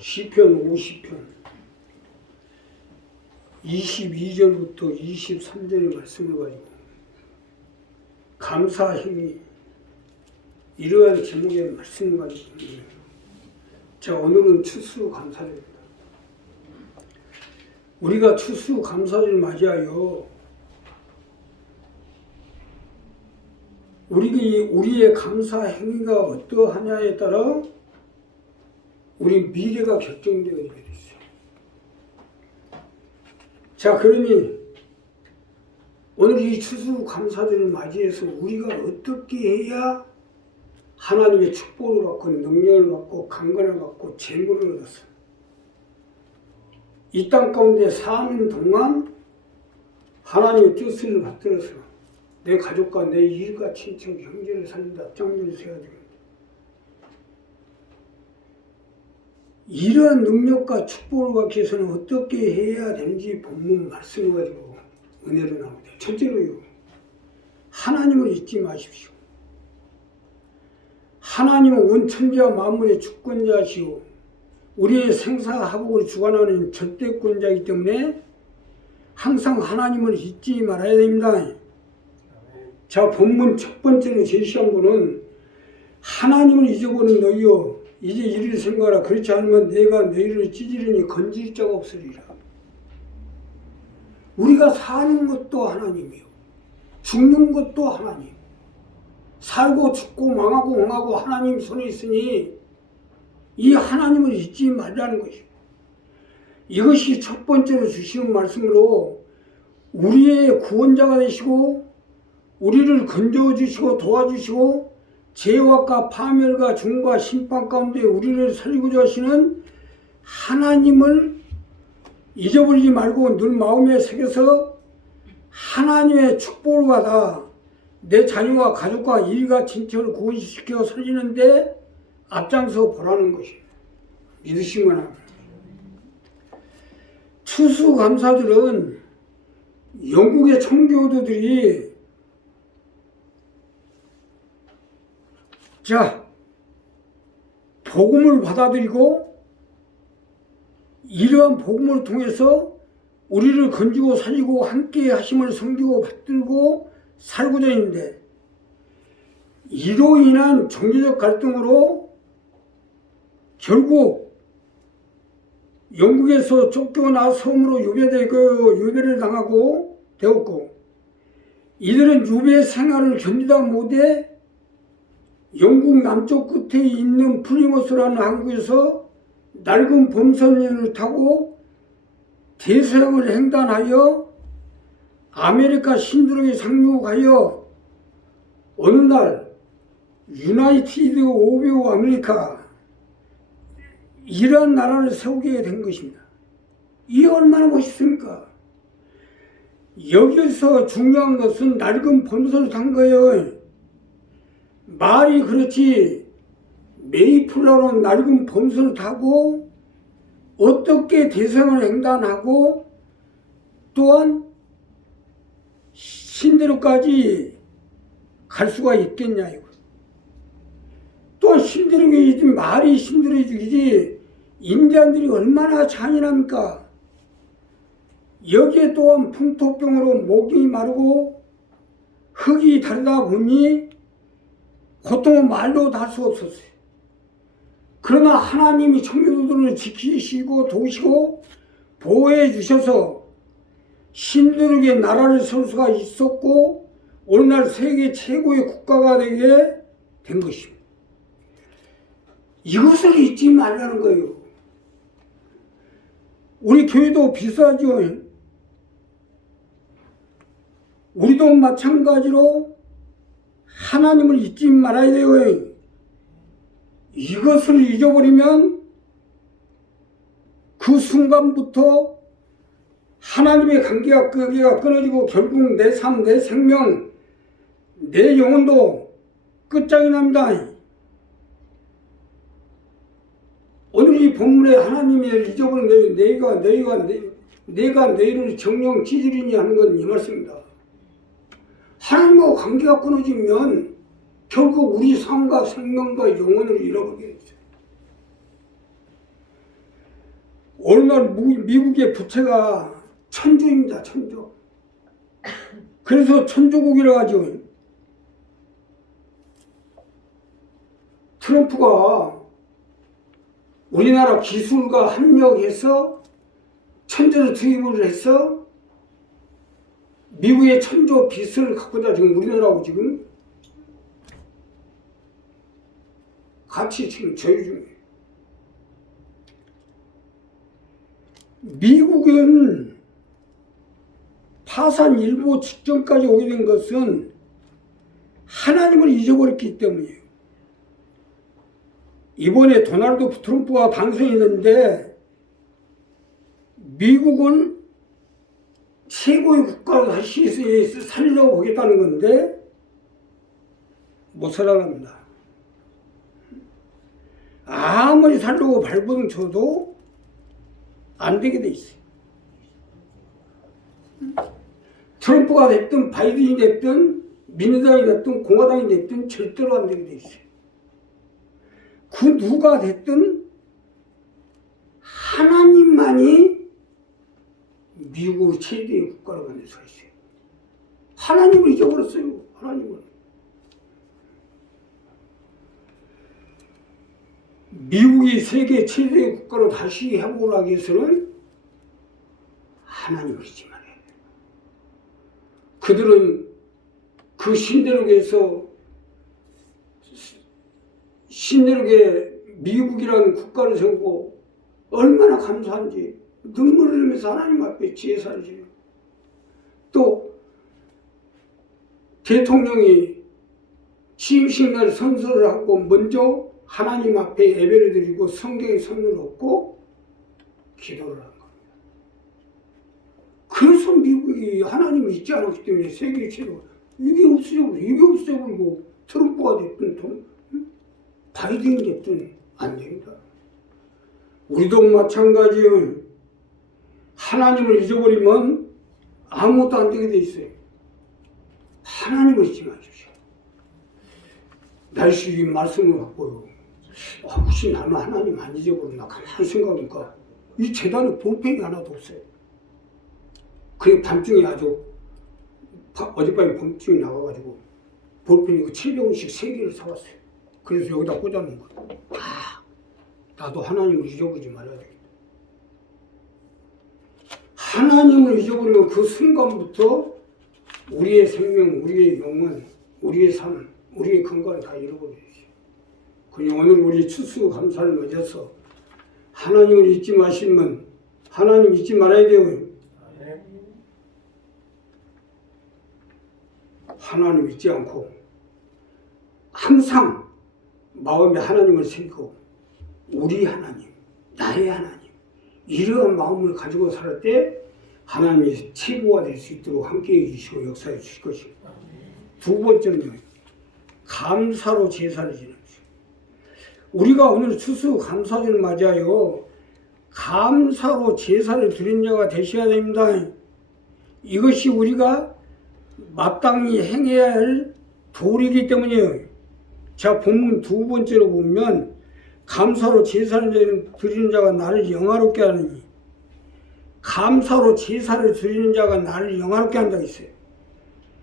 시편 50편 22절부터 23절의 말씀을 가지고 감사행위 이러한 제목의 말씀을 가지고 자, 오늘은 추수감사절입니다. 우리가 추수감사절 맞이하여 우리의 감사 행위가 어떠하냐에 따라 우리 미래가 결정되어지게 됐어요. 자, 그러니 오늘 이 추수감사절을 맞이해서 우리가 어떻게 해야 하나님의 축복을 받고 능력을 받고 강건을 받고 재물을 얻어서 이 땅 가운데 사는 동안 하나님의 뜻을 받들어서 내 가족과 내 일가 친척 형제를 살린다 앞장을 세워야 됩니다. 이러한 능력과 축복을 받기 위해서는 어떻게 해야 되는지 본문 말씀을 가지고 은혜를 나옵니다. 첫째로요, 하나님을 잊지 마십시오. 하나님은 온 천지와 만물의 주권자시오 우리의 생사하복을 주관하는 절대권자이기 때문에 항상 하나님을 잊지 말아야 됩니다. 자, 본문 첫 번째로 제시한 분은 하나님을 잊어버린 너희여 이제 이를 생각하라. 그렇지 않으면 내가 너희를 찢으리니 건질 자가 없으리라. 우리가 사는 것도 하나님이요, 죽는 것도 하나님. 살고 죽고 망하고 하나님 손에 있으니 이 하나님을 잊지 말라는 것이요. 이것이 첫 번째로 주시는 말씀으로 우리의 구원자가 되시고 우리를 건져주시고 도와주시고 죄악과 파멸과 중과 심판 가운데 우리를 살리고자 하시는 하나님을 잊어버리지 말고 늘 마음에 새겨서 하나님의 축복을 받아 내 자녀와 가족과 일가 친척을 구원시켜 살리는데 앞장서 보라는 것이에요. 믿으시면 합니다. 추수감사절은 영국의 청교도들이 자, 복음을 받아들이고 이러한 복음을 통해서 우리를 건지고 살리고 함께 하심을 섬기고 받들고 살고자 했는데 이로 인한 종교적 갈등으로 결국 영국에서 쫓겨나 섬으로 유배를 당하고 되었고 이들은 유배 생활을 견디다 못해 영국 남쪽 끝에 있는 플리머스라는 항구에서 낡은 범선연을 타고 대서양을 횡단하여 아메리카 신드록에 상륙하여 어느 날 유나이티드 오브 아메리카 이러한 나라를 세우게 된 것입니다. 이게 얼마나 멋있습니까? 여기서 중요한 것은 낡은 범선을 탄 거예요. 말이 그렇지 메이플라는 낡은 범선을 타고 어떻게 대서양을 횡단하고 또한 신대로까지 갈 수가 있겠냐 이거. 또한 힘들어지지 말이 힘들어지지 인디안들이 얼마나 잔인합니까? 여기에 또한 풍토병으로 목이 마르고 흙이 다르다 보니 고통은 말로 다 할 수 없었어요. 그러나 하나님이 청교도들을 지키시고 도우시고 보호해 주셔서 신드룩의 나라를 세울 수가 있었고 오늘날 세계 최고의 국가가 되게 된 것입니다. 이것을 잊지 말라는 거예요. 우리 교회도 비슷하죠. 우리도 마찬가지로 하나님을 잊지 말아야 돼요. 이것을 잊어버리면 그 순간부터 하나님의 관계가 끊어지고 결국 내 삶, 내 생명, 내 영혼도 끝장이 납니다. 오늘 이 본문에 하나님의 잊어버린 내가 너희를 정령 찢으리니 하는 건 이 말씀입니다. 하나님과 관계가 끊어지면 결국 우리 삶과 생명과 영혼을 잃어버리게 되죠. 오늘날 미국의 부채가 천조입니다. 천조. 그래서 천조국이라 하죠. 트럼프가 우리나라 기술과 협력해서 천조를 투입을 해서 미국의 천조 빚을 갖고다 지금 우리나라하고 지금 같이 지금 저유 중이에요. 미국은 파산 일보 직전까지 오게 된 것은 하나님을 잊어버렸기 때문이에요. 이번에 도널드 트럼프가 당선이 됐는데 미국을 최고의 국가로 다시 살려고 보겠다는 건데 못 살아갑니다. 아무리 살려고 발버둥 쳐도 안 되게 돼 있어요. 트럼프가 됐든 바이든이 됐든 민주당이 됐든 공화당이 됐든 절대로 안 되게 돼 있어요. 그 누가 됐든 하나님만이 미국 최대의 국가로 만들 수가 있어요. 하나님을 잊어버렸어요. 하나님을. 미국이 세계 최대의 국가로 다시 회복을 하기 위해서는 하나님을 잊지 말아야 돼요. 그들은 그 신대륙에서 신대륙에 미국이라는 국가를 세우고 얼마나 감사한지 눈물을 흘리면서 하나님 앞에 제사를 지내고 또 대통령이 취임식 날 선서를 하고 먼저 하나님 앞에 예배를 드리고 성경의 선물을 얻고 기도를 한 겁니다. 그래서 미국이 하나님을 잊지 않았기 때문에 세계 최고 이게 없어져버리고 트럼프가 됐든 바이든이 됐든 안 됩니다. 우리도 마찬가지예요. 하나님을 잊어버리면 아무것도 안 되게 돼 있어요. 하나님을 잊지 마십시오. 날씨 이 말씀을 갖고요. 혹시 나는 하나님 안 잊어버렸나 가만히 생각하니까 이 재단에 볼펜이 하나도 없어요. 그게 밤중에 아주 어젯밤에 밤중에 나가가지고 볼펜이 700원씩 3개를 사왔어요. 그래서 여기다 꽂아놓은 거예요. 나도 하나님을 잊어버리지 말아야 되겠다. 하나님을 잊어버리면 그 순간부터 우리의 생명, 우리의 영혼, 우리의 삶, 우리의 건강을 다 잃어버려요. 그냥 오늘 우리 추수감사를 맞아서 하나님을 잊지 마시면 하나님 잊지 말아야 돼요. 하나님 잊지 않고 항상 마음에 하나님을 새기고 우리 하나님, 나의 하나님 이러한 마음을 가지고 살 때 하나님이 최고가 될 수 있도록 함께해 주시고 역사해 주실 것입니다. 두 번째는요. 감사로 제사를 지냅시다. 우리가 오늘 추수감사절을 맞아요. 감사로 제사를 드린 자가 되셔야 됩니다. 이것이 우리가 마땅히 행해야 할 도리이기 때문이에요. 자, 본문 두 번째로 보면 감사로 제사를 드리는 자가 나를 영화롭게 하느니 감사로 제사를 드리는 자가 나를 영화롭게 한다고 했어요.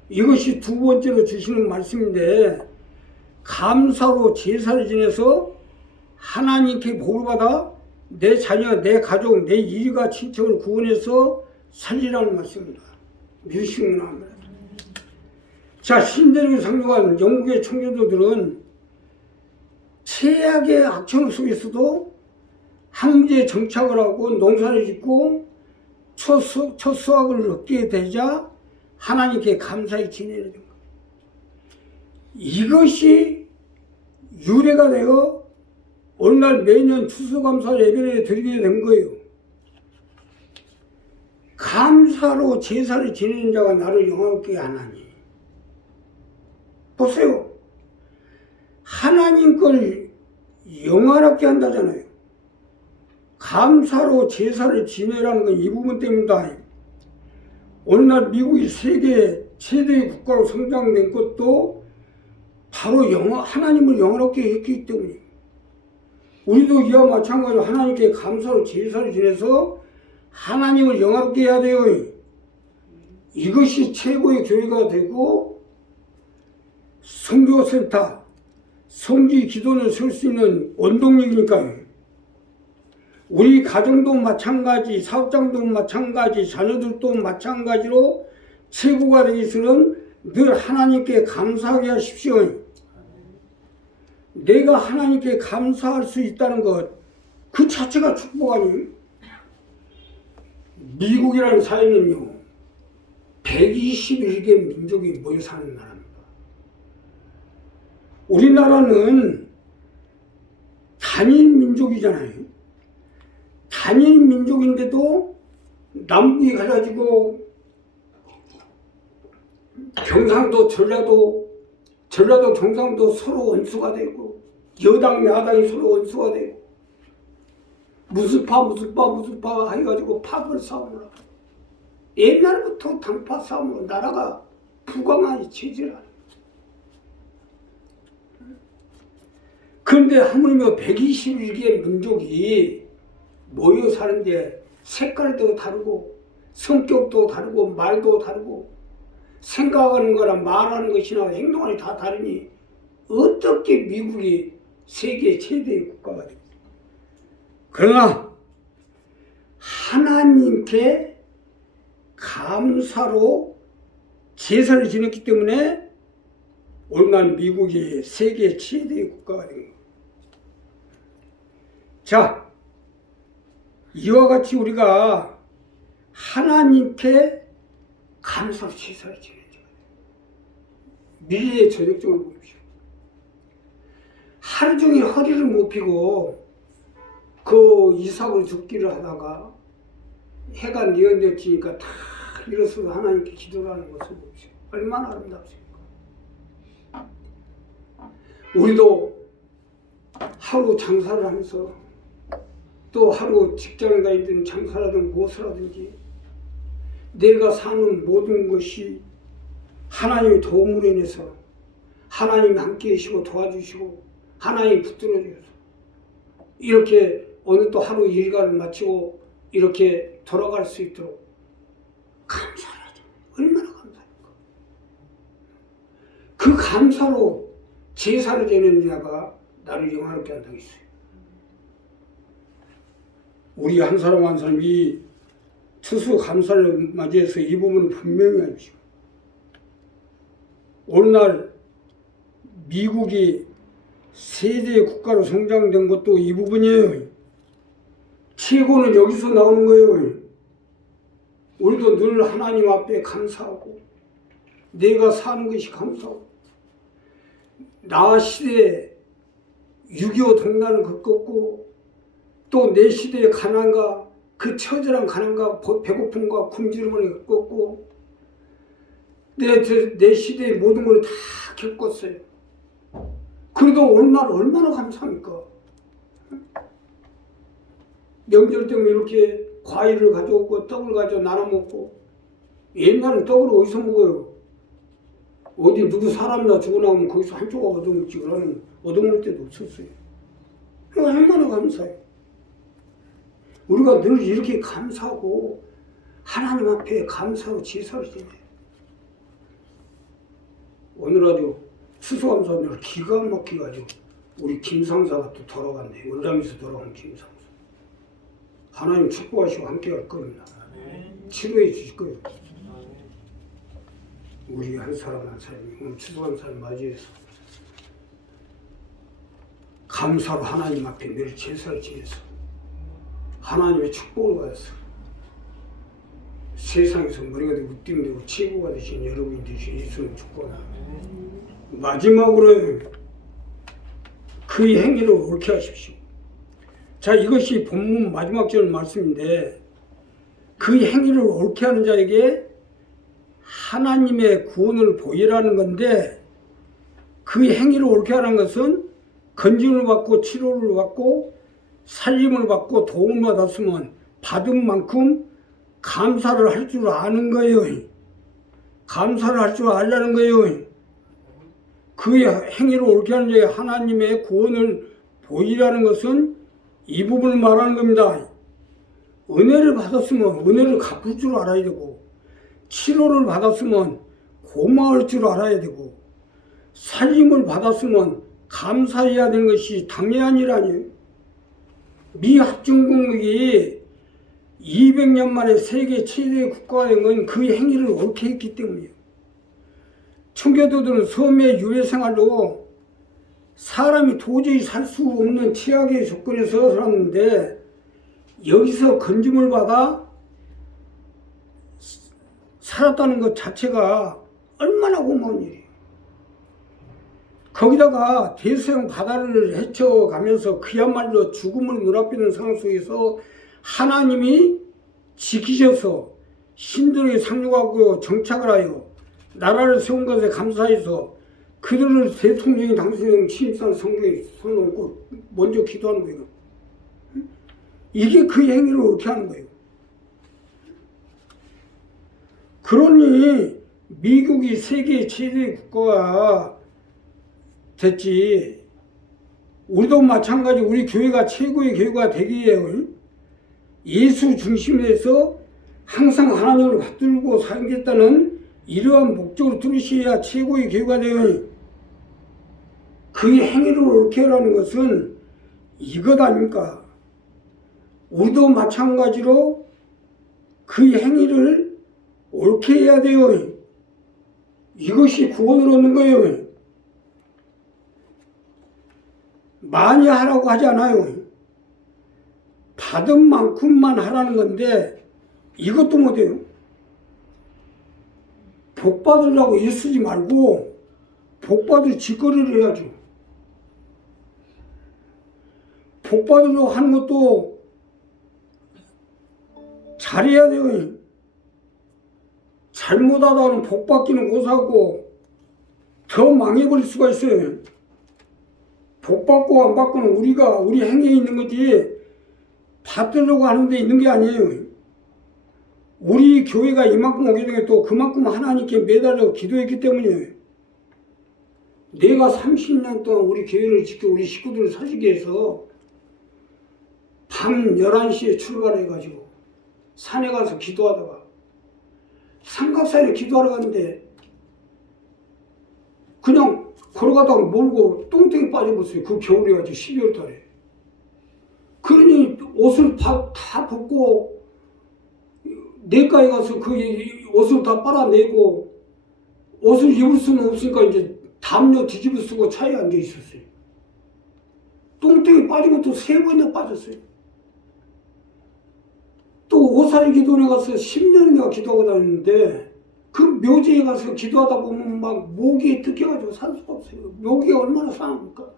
이것이 두 번째로 주시는 말씀인데 감사로 제사를 지내서 하나님께 복을 받아 내 자녀, 내 가족, 내 일가 친척을 구원해서 살리라는 말씀입니다. 믿으시면 합니다. 자, 신대륙에 상륙한 영국의 청교도들은 최악의 악천 속에서도 항구지에 정착을 하고 농사를 짓고 첫 수확을 얻게 되자 하나님께 감사히 지내야 됩니다. 이것이 유래가 되어 오늘날 매년 추수감사 예배를 드리게 된 거예요. 감사로 제사를 지내는 자가 나를 영화롭게 하나니. 보세요. 하나님 걸 영화롭게 한다잖아요. 감사로 제사를 지내라는 건 이 부분 때문이다. 오늘날 미국이 세계 최대의 국가로 성장된 것도 바로 하나님을 영화롭게 했기 때문에 우리도 이와 마찬가지로 하나님께 감사로 제사를 지내서 하나님을 영화롭게 해야 돼요. 이것이 최고의 교회가 되고 선교센터, 성지 기도를 설 수 있는 원동력이니까요. 우리 가정도 마찬가지, 사업장도 마찬가지, 자녀들도 마찬가지로 최고가 되기 위해서는 늘 하나님께 감사하게 하십시오. 내가 하나님께 감사할 수 있다는 것, 그 자체가 축복 아니에요. 미국이라는 사회는요, 121개 민족이 모여 사는 나라입니다. 우리나라는 단일 민족이잖아요. 단일 민족인데도 남북이 가가지고 경상도, 전라도, 경상도 서로 원수가 되고, 여당, 야당이 서로 원수가 되고, 무슨 파 해가지고 파벌 싸움을 하고, 옛날부터 당파 싸움으로 나라가 부강하니 체질하니. 그런데 하물며 121개의 민족이 모여 사는데 색깔도 다르고, 성격도 다르고, 말도 다르고, 생각하는 거나 말하는 것이나 행동이 다 다르니 어떻게 미국이 세계 최대의 국가가 됩니까? 그러나 하나님께 감사로 제사를 지냈기 때문에 오늘날 미국이 세계 최대의 국가가 된 겁니다. 자, 이와 같이 우리가 하나님께 감사로 제사를 지내죠. 미래의 저녁종을 보십시오. 하루 종일 허리를 못 펴고 그 이삭을 죽기를 하다가 해가 뉘어졌으니까 다 일어서서 하나님께 기도를 하는 것을 보십시오. 얼마나 아름답습니까? 우리도 하루 장사를 하면서 또 하루 직장에 다니든 장사라든 무엇을 하든지 내가 사는 모든 것이 하나님의 도움으로 인해서 하나님이 함께 계시고 도와주시고 하나님이 붙들어 주셔서 이렇게 오늘 또 하루 일과를 마치고 이렇게 돌아갈 수 있도록 감사하죠. 얼마나 감사합니까? 그 감사로 제사를 지내는 자가 나를 영화롭게 한다고 했어요. 우리 한 사람 한 사람이 추수감사를 맞이해서 이 부분은 분명히 알죠. 오늘날 미국이 세계 국가로 성장된 것도 이 부분이에요. 최고는 여기서 나오는 거예요. 우리도 늘 하나님 앞에 감사하고 내가 사는 것이 감사하고 나 시대에 6.25 동란을 겪었고 또 내 시대의 가난과 그 처절한 가난과 배고픔과 굶주림을 겪었고 내 시대의 모든 걸 다 겪었어요. 그래도 오늘날 얼마나 감사합니까? 명절 때문에 이렇게 과일을 가져오고 떡을 가져 나눠 먹고 옛날엔 떡을 어디서 먹어요? 어디 누구 사람이나 죽어 나오면 거기서 한 조각 얻어먹지 그러면 얻어먹을 때도 없었어요. 얼마나 감사해요. 우리가 늘 이렇게 감사하고 하나님 앞에 감사로 제사를 지내요. 오늘 아주 추수감사를 기가 막히게 가지고 우리 김상사가 또 돌아갔네. 월남에서 돌아온 김상사. 하나님 축복하시고 함께 할 겁니다. 치료해 주실 거예요. 우리 한 사람 한 사람이 오늘 추수감사를 맞이해서 감사로 하나님 앞에 늘 제사를 지내서 하나님의 축복을 받아서 세상에서 머리가 되고 띵되고 최고가 되신 여러분이 되신 예수님 축복합니다. 마지막으로 그 행위를 옳게 하십시오. 자, 이것이 본문 마지막 절 말씀인데 그 행위를 옳게 하는 자에게 하나님의 구원을 보이라는 건데 그 행위를 옳게 하는 것은 건짐을 받고 치료를 받고 살림을 받고 도움을 받았으면 받은 만큼 감사를 할 줄 아는 거예요. 감사를 할 줄 알라는 거예요. 그 행위를 옳게 하는 자에게 하나님의 구원을 보이라는 것은 이 부분을 말하는 겁니다. 은혜를 받았으면 은혜를 갚을 줄 알아야 되고, 치료를 받았으면 고마울 줄 알아야 되고, 살림을 받았으면 감사해야 되는 것이 당연한 일 아니에요. 미 합중국이 200년 만에 세계 최대의 국가가 된 건 그 행위를 옳게 했기 때문이에요. 청교도들은 섬의 유해 생활로 사람이 도저히 살 수 없는 최악의 조건에서 살았는데, 여기서 건짐을 받아 살았다는 것 자체가 얼마나 고마운 일이에요. 거기다가 대서양 바다를 헤쳐가면서 그야말로 죽음을 눈앞에 상황 속에서 하나님이 지키셔서 신들에게 상륙하고 정착을 하여 나라를 세운 것에 감사해서 그들을 대통령이 당신의 취임산 성경에 손놓고 먼저 기도하는 거예요. 이게 그 행위를 옳게 하는 거예요. 그러니 미국이 세계 최대 국가가 됐지. 우리도 마찬가지 우리 교회가 최고의 교회가 되기 위해 예수 중심에서 항상 하나님을 받들고 살겠다는 이러한 목적을 들으셔야 최고의 교회가 되어 그 행위를 옳게 하라는 것은 이것 아닙니까? 우리도 마찬가지로 그 행위를 옳게 해야 돼요. 이것이 구원을 얻는 거예요. 많이 하라고 하지 않아요. 받은 만큼만 하라는 건데 이것도 못해요. 복 받으려고 애쓰지 말고 복 받을 짓거리를 해야죠. 복 받으려고 하는 것도 잘해야 돼요. 잘못하다가는 복 받기는 고사하고 더 망해버릴 수가 있어요. 복 받고 안 받고는 우리 행위에 있는 거지 받으려고 하는 데 있는 게 아니에요. 우리 교회가 이만큼 오게 된 게 또 그만큼 하나님께 매달려 기도했기 때문이에요. 내가 30년 동안 우리 교회를 지켜 우리 식구들을 사시게 해서 밤 11시에 출발해가지고 산에 가서 기도하다가 삼각산에 기도하러 갔는데 그냥 걸어가다가 몰고 똥땡이 빠져버렸어요. 그 겨울이었지 12월 달에. 그러니 옷을 다 벗고 내과에 가서 그 옷을 다 빨아내고 옷을 입을 수는 없으니까 이제 담요 뒤집어 쓰고 차에 앉아 있었어요. 똥땡이 빠지고 또 3번이나 빠졌어요. 또 오사리 기도원에 가서 10년이나 기도하고 다녔는데 그 묘지에 가서 기도하다 보면 막 모기에 뜯겨가지고 살 수가 없어요. 모기가 얼마나 상합니까?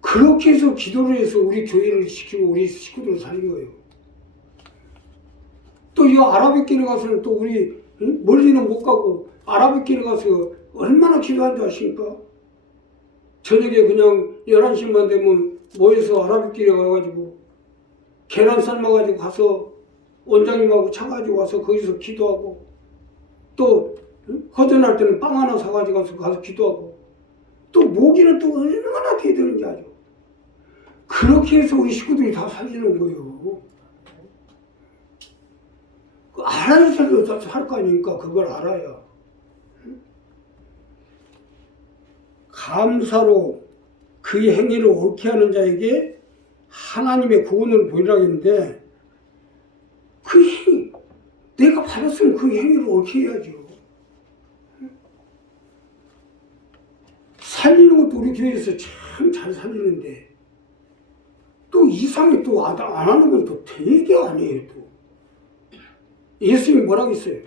그렇게 해서 기도를 해서 우리 교회를 지키고 우리 식구들을 살린 거예요. 또 이 아라뱃길에 가서는 또 우리 멀리는 못 가고 아라뱃길에 가서 얼마나 기도한 줄 아십니까? 저녁에 그냥 11시만 되면 모여서 아라뱃길에 가가지고 계란 삶아가지고 가서 원장님하고 차가지고 와서 거기서 기도하고 또 허전할 때는 빵 하나 사가지고 가서 기도하고 또 모기는 또 얼마나 대드는지 아죠. 그렇게 해서 우리 식구들이 다 살리는 거예요. 알아야 살 거 아닙니까? 그걸 알아야. 감사로 그 행위를 옳게 하는 자에게 하나님의 구원을 보이라고 했는데 그 행위, 내가 받았으면 그 행위를 옳게 해야죠. 살리는 것도 우리 교회에서 참 잘 살리는데 또 이상이 또 안 하는 건 또 되게 아니에요. 또 예수님이 뭐라고 했어요?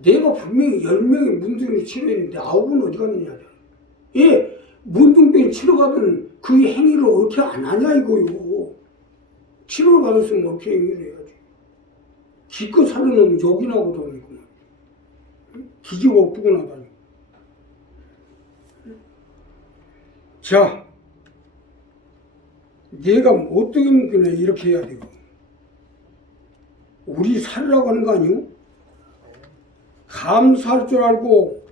내가 분명히 10명의 문둥이를 치료했는데 9은 어디 갔느냐. 예, 문둥병 치료받은 그 행위를 옳게 안 하냐 이거요. 치료를 받았으면 옳게 행위를 해야지. 기껏 살려놓으면 욕이나 하고 다니구만. 기지가 엎고 나다니. 자, 내가 어떻게 먹겠냐 이렇게 해야 되고. 우리 살으라고 하는 거 아니요? 감사할 줄 알고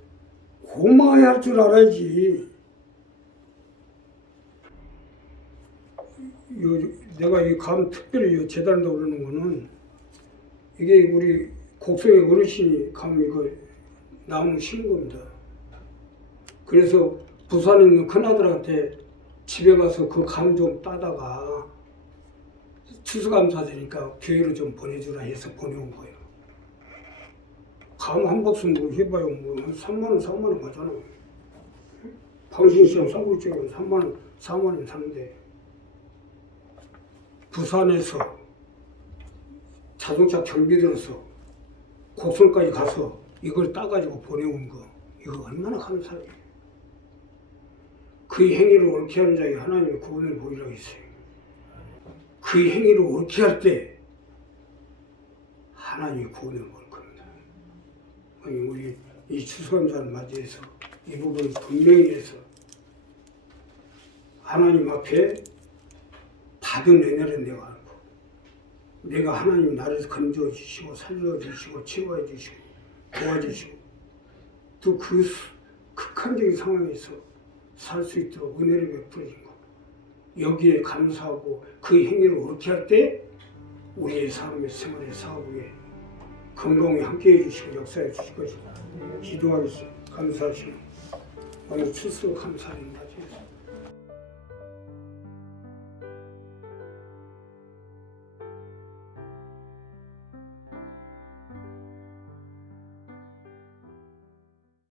고마워야 할 줄 알아야지. 내가 이 감 특별히 요 재단에 오르는 거는 이게 우리 곡성의 어르신이 감 이거 나무 심은 겁니다. 그래서 부산에 있는 큰아들한테 집에 가서 그 감 좀 따다가 추수감사되니까 교회로 좀 보내주라 해서 보내온 거예요. 감 한 박스 뭐 해봐요. 뭐 3만 원, 4만 원 가잖아. 방신시장 사골집에 3만 원, 4만 원 사는데 부산에서 자동차 경비 들어서 곡성까지 가서 이걸 따가지고 보내온 거 이거 얼마나 감사해요. 그 행위를 옳게 하는 자에게 하나님의 구원을 보이라고 했어요. 그 행위를 옳게 할 때 하나님의 구원을 볼 겁니다. 아니 우리 이 추수감사를 맞이해서 이 부분을 분명히 해서 하나님 앞에 받은 은혜를 내가 알고 내가 하나님 나를 건져주시고 살려주시고 치료해주시고 도와주시고 또 그 극한적인 상황에서 살 수 있도록 은혜를 베풀어 준 것 여기에 감사하고 그 행위를 옳게 할 때 우리의 삶의 생활의 사업에 건강에 함께해 주시고 역사해 주실 것이다. 기도하겠습니다. 감사하시고 오늘 출석 감사합니다.